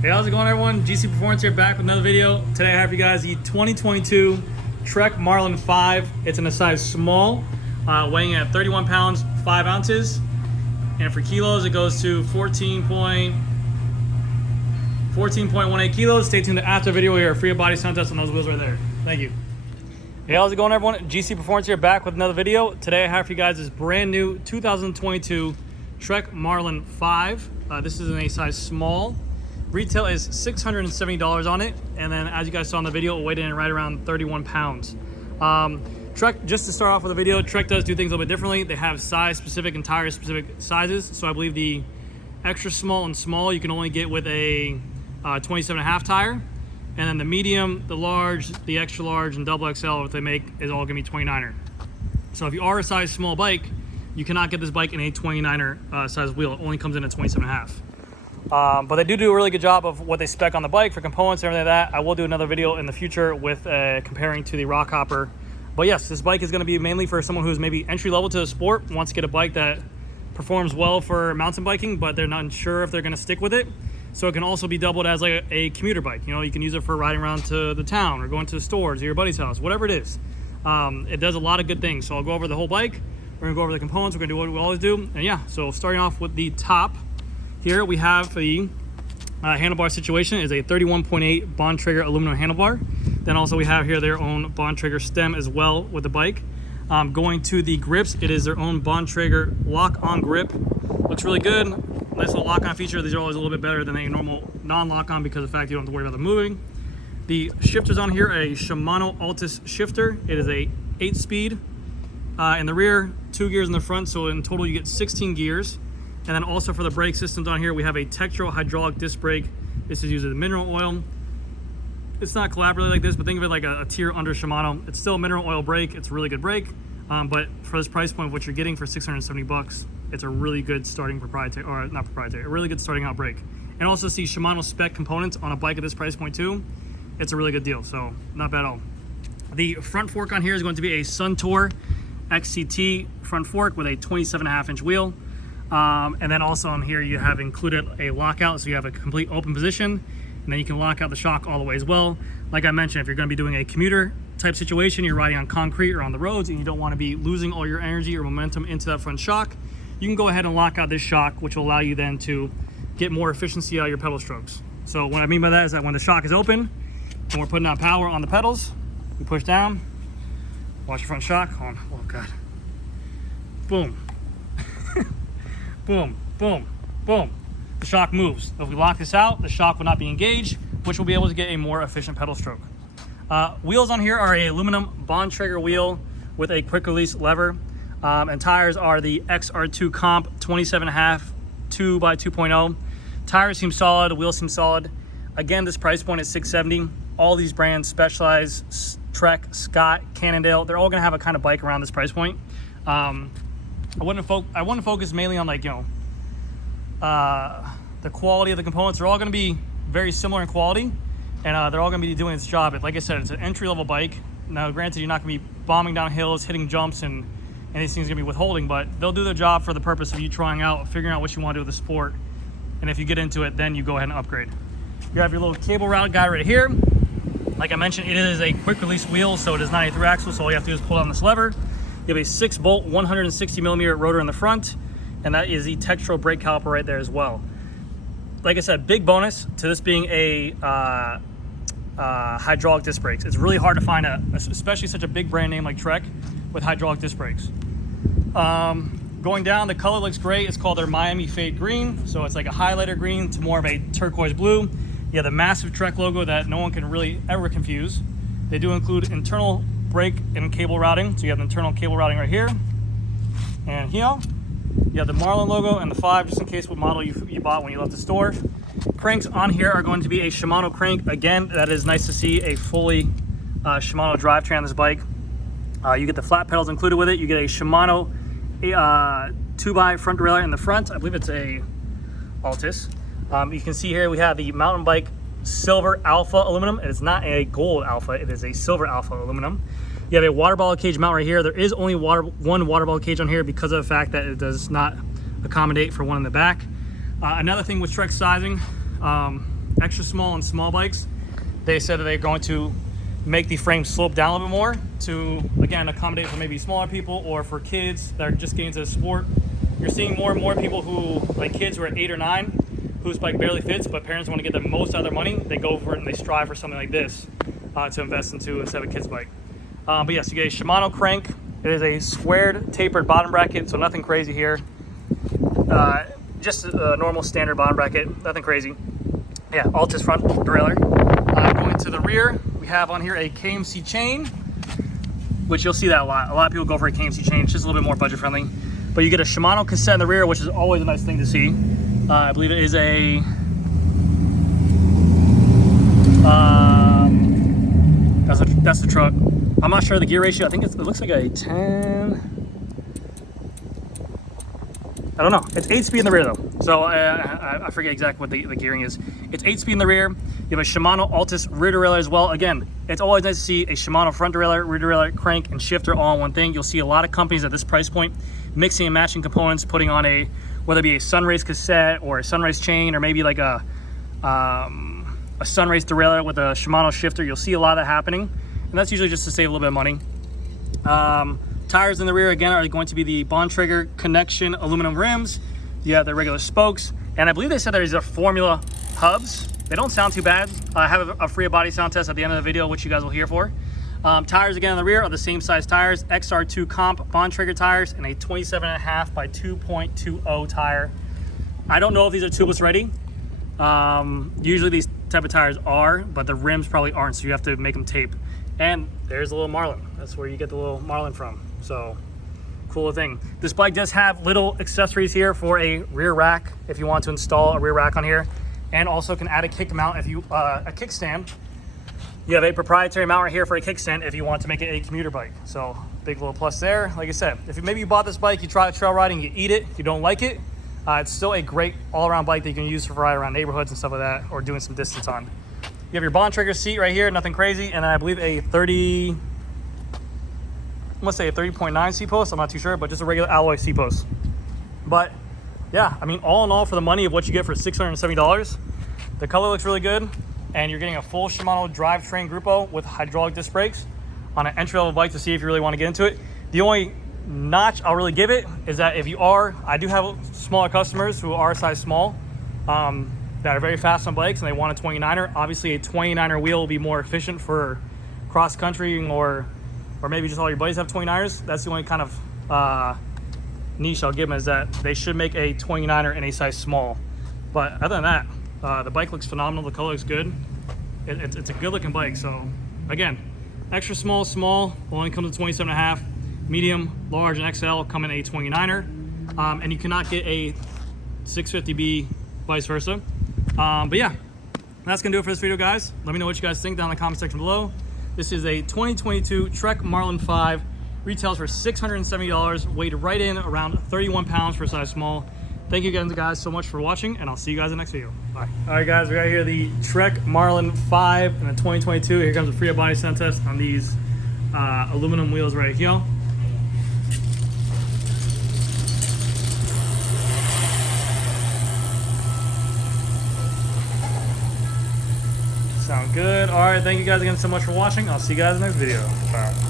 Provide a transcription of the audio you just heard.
Hey, how's it going, everyone? GC Performance here, back with another video. Today I have for you guys the 2022 Trek Marlin 5. It's in a size small, weighing at 31 pounds, 5 ounces. And for kilos, it goes to 14.18 kilos. Stay tuned to after video here, free body sound test on those wheels right there. Thank you. Hey, how's it going, everyone? GC Performance here, back with another video. Today I have for you guys this brand new 2022 Trek Marlin 5. This is in a size small. Retail is $670 on it, and then as you guys saw in the video, it weighed in right around 31 pounds. Trek, just to start off with the video, Trek does do things a little bit differently. They have size specific and tire specific sizes. So I believe the extra small and small you can only get with a 27.5 tire, and then the medium, the large, the extra large, and double XL, what they make is all gonna be 29er. So if you are a size small bike, you cannot get this bike in a 29er size wheel. It only comes in at 27.5. But they do a really good job of what they spec on the bike for components and everything like that. I will do another video in the future with comparing to the Rockhopper. But yes, this bike is going to be mainly for someone who's maybe entry level to the sport, wants to get a bike that performs well for mountain biking, but they're not sure if they're going to stick with it. So it can also be doubled as like a commuter bike. You know, you can use it for riding around to the town or going to the stores or your buddy's house, whatever it is. It does a lot of good things. So I'll go over the whole bike. We're going to go over the components. We're going to do what we always do. And yeah, so starting off with the top. Here we have the handlebar situation is a 31.8 Bontrager aluminum handlebar. Then also we have here their own Bontrager stem as well with the bike. Going to the grips, it is their own Bontrager lock-on grip. Looks really good. Nice little lock-on feature. These are always a little bit better than a normal non-lock-on because of the fact you don't have to worry about them moving. The shifters on here are a Shimano Altus shifter. It is a 8-speed in the rear, 2 gears in the front, so in total you get 16 gears. And then also for the brake systems on here, we have a Tektro hydraulic disc brake. This is using mineral oil. It's not collaboratively like this, but think of it like a tier under Shimano. It's still a mineral oil brake. It's a really good brake. But for this price point, what you're getting for 670 bucks, it's a really good starting proprietary, or not proprietary, a really good starting out brake. And also see Shimano spec components on a bike at this price point too. It's a really good deal, so not bad at all. The front fork on here is going to be a Suntour XCT front fork with a 27.5-inch wheel. And then also on here you have included a lockout, so you have a complete open position, and then you can lock out the shock all the way as well. Like I mentioned, if you're going to be doing a commuter type situation, you're riding on concrete or on the roads and you don't want to be losing all your energy or momentum into that front shock, you can go ahead and lock out this shock, which will allow you then to get more efficiency out of your pedal strokes. So what I mean by that is that when the shock is open and we're putting out power on the pedals, we push down, watch your front shock on, oh god, boom. Boom, boom, boom. The shock moves. If we lock this out, the shock will not be engaged, which will be able to get a more efficient pedal stroke. Wheels on here are a aluminum Bontrager wheel with a quick release lever. And tires are the XR2 Comp 27.5 2x2.0. Tires seem solid, wheels seem solid. Again, this price point is $670. All these brands, Specialized, Trek, Scott, Cannondale, they're all gonna have a kind of bike around this price point. I want to focus mainly on, like, you know, the quality of the components. They're all going to be very similar in quality, and they're all going to be doing its job. Like I said, it's an entry-level bike. Now, granted, you're not going to be bombing down hills, hitting jumps, and these things are going to be withholding, but they'll do their job for the purpose of you trying out, figuring out what you want to do with the sport. And if you get into it, then you go ahead and upgrade. You have your little cable route guide right here. Like I mentioned, it is a quick-release wheel, so it is not a through axle, so all you have to do is pull down this lever. You have a 6-bolt, 160mm rotor in the front, and that is the Tektro brake caliper right there as well. Like I said, big bonus to this being a hydraulic disc brakes. It's really hard to find, especially such a big brand name like Trek, with hydraulic disc brakes. Going down, the color looks great. It's called their Miami Fade Green, so it's like a highlighter green to more of a turquoise blue. You have the massive Trek logo that no one can really ever confuse. They do include internal brake and cable routing, so you have the internal cable routing right here and here. You have the Marlin logo and the 5, just in case what model you bought when you left the store. Cranks on here are going to be a Shimano crank. Again, that is nice to see a fully Shimano drivetrain on this bike. You get the flat pedals included with it. You get a Shimano 2x front derailleur in the front. I believe it's a Altus. You can see here we have the mountain bike silver alpha aluminum. It is not a gold alpha, it is a silver alpha aluminum. You have a water bottle cage mount right here. There is only one water bottle cage on here because of the fact that it does not accommodate for one in the back. Another thing with Trek sizing, extra small and small bikes, they said that they're going to make the frame slope down a little bit more to, again, accommodate for maybe smaller people or for kids that are just getting into the sport. You're seeing more and more people who, like kids who are 8 or 9, whose bike barely fits, but parents want to get the most out of their money. They go for it and they strive for something like this to invest into instead of a kid's bike. But yes, you get a Shimano crank. It is a squared tapered bottom bracket, so nothing crazy here. Just a normal standard bottom bracket, nothing crazy. Yeah, Altus front derailleur. Going to the rear, we have on here a KMC chain, which you'll see that a lot. A lot of people go for a KMC chain. It's just a little bit more budget friendly. But you get a Shimano cassette in the rear, which is always a nice thing to see. I believe it is a that's the truck. I'm not sure of the gear ratio. I think it looks like a 10. I don't know. It's 8-speed in the rear though. So I forget exactly what the gearing is. It's 8-speed in the rear. You have a Shimano Altus rear derailleur as well. Again, it's always nice to see a Shimano front derailleur, rear derailleur, crank, and shifter all in one thing. You'll see a lot of companies at this price point mixing and matching components, putting on a, whether it be a Sunrace cassette or a Sunrace chain, or maybe like a Sunrace derailleur with a Shimano shifter. You'll see a lot of that happening, and that's usually just to save a little bit of money. Tires in the rear, again, are going to be the Bontrager Connection aluminum rims. You have the regular spokes, and I believe they said there's a Formula hubs. They don't sound too bad. I have a free body sound test at the end of the video, which you guys will hear for. Tires, again, on the rear are the same size tires, XR2 comp Bontrager tires, and a 27.5 by 2.20 tire. I don't know if these are tubeless ready. Usually these type of tires are, but the rims probably aren't, so you have to make them tape. And there's a little Marlin. That's where you get the little Marlin from. So, cool thing. This bike does have little accessories here for a rear rack if you want to install a rear rack on here, and also can add a kick mount if you a kickstand. You have a proprietary mount right here for a kickstand if you want to make it a commuter bike. So, big little plus there. Like I said, if maybe you bought this bike, you try trail riding, you eat it, you don't like it, it's still a great all-around bike that you can use for ride around neighborhoods and stuff like that, or doing some distance on. You have your Bontrager seat right here, nothing crazy, and I believe a 30, I must say a 30.9 seat post, I'm not too sure, but just a regular alloy seat post. But yeah, I mean, all in all, for the money of what you get for $670, the color looks really good, and you're getting a full Shimano drivetrain Grupo with hydraulic disc brakes on an entry-level bike to see if you really want to get into it. The only notch I'll really give it is that if you are, I do have smaller customers who are size small, that are very fast on bikes and they want a 29er. Obviously a 29er wheel will be more efficient for cross country, or maybe just all your buddies have 29ers. That's the only kind of niche I'll give them, is that they should make a 29er in a size small. But other than that, the bike looks phenomenal. The color looks good. It's a good looking bike. So again, extra small, only comes with 27.5. Medium, large, and XL come in a 29er. And you cannot get a 650B vice versa. But yeah, that's gonna do it for this video, guys. Let me know what you guys think down in the comment section below. This is a 2022 Trek Marlin 5, retails for $670, weighed right in around 31 pounds for a size small. Thank you guys so much for watching, and I'll see you guys in the next video. Bye. All right, guys, we got here the Trek Marlin 5 in the 2022. Here comes a free body sound test on these aluminum wheels right here. Sound good. All right, thank you guys again so much for watching. I'll see you guys in the next video. Bye.